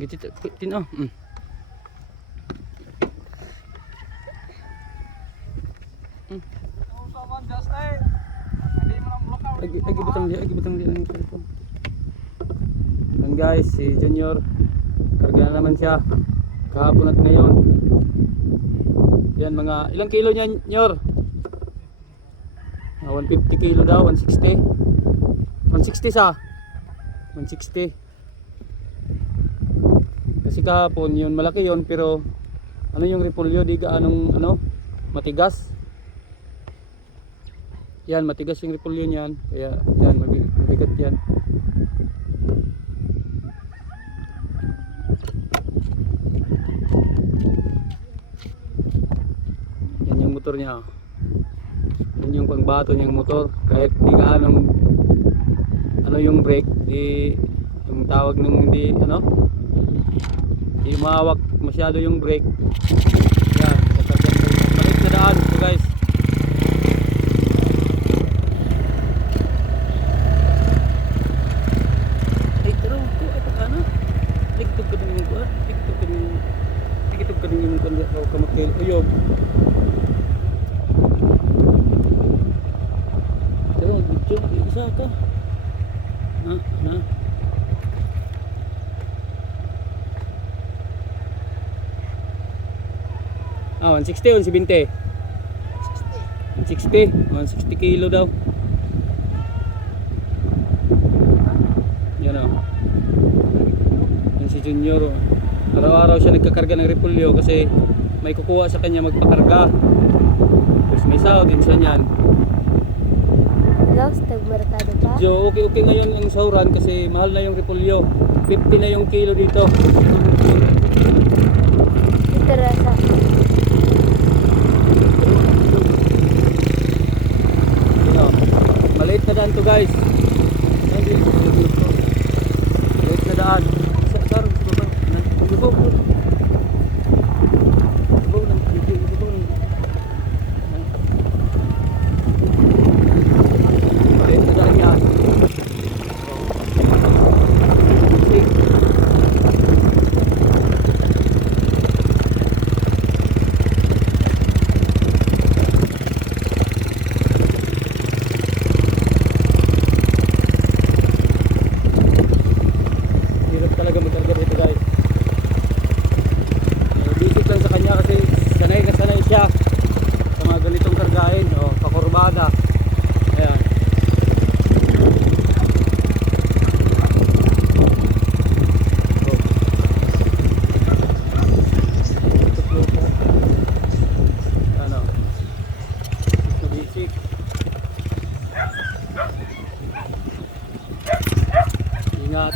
Gitu tin oh. Lagi butang dia ng cellphone. Yan guys, si Junior karga na naman siya kahapon at ngayon. Yan mga ilang kilo niya, Junior? 150 kilo daw, 160. 160 sa 160. Kasi kahapon yun malaki yun, pero ano yung repolyo di gaanong ano matigas. Yan matigas yung repolyo niyan, kaya yan mabigat yan. Yan yung motor niya. Yan yung pangbato niyang motor, kahit di gaanong ano yung brake, di yung tawag nung hindi ano, di mahawak masyado yung brake. Yan, balik na daan so guys. Ay pero ko ay pagkano tiktok ka din ko, tiktok ka din yung kundi ako kamakil uyog. Pero video isa ka na ah 160 o 170? 160 kilo daw. Yan o. Yan si Junior o. Araw-araw siya nagkakarga ng repolyo kasi may kukuha sa kanya magpakarga. Tapos may sahod din siya niyan. Lost, nagmerkado pa? So okay ngayon ang sauran kasi mahal na yung repolyo. 50 na yung kilo dito. Ito rasa. Maliit na daan to guys. Maliit na daan. Sar, subaw. Maliit na daan yan. Ingat.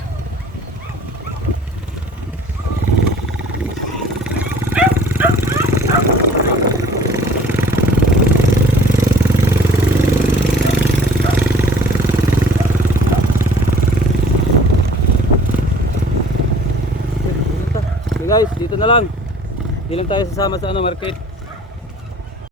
Okay guys, dito na lang. Hindi lang tayo sasama sa market.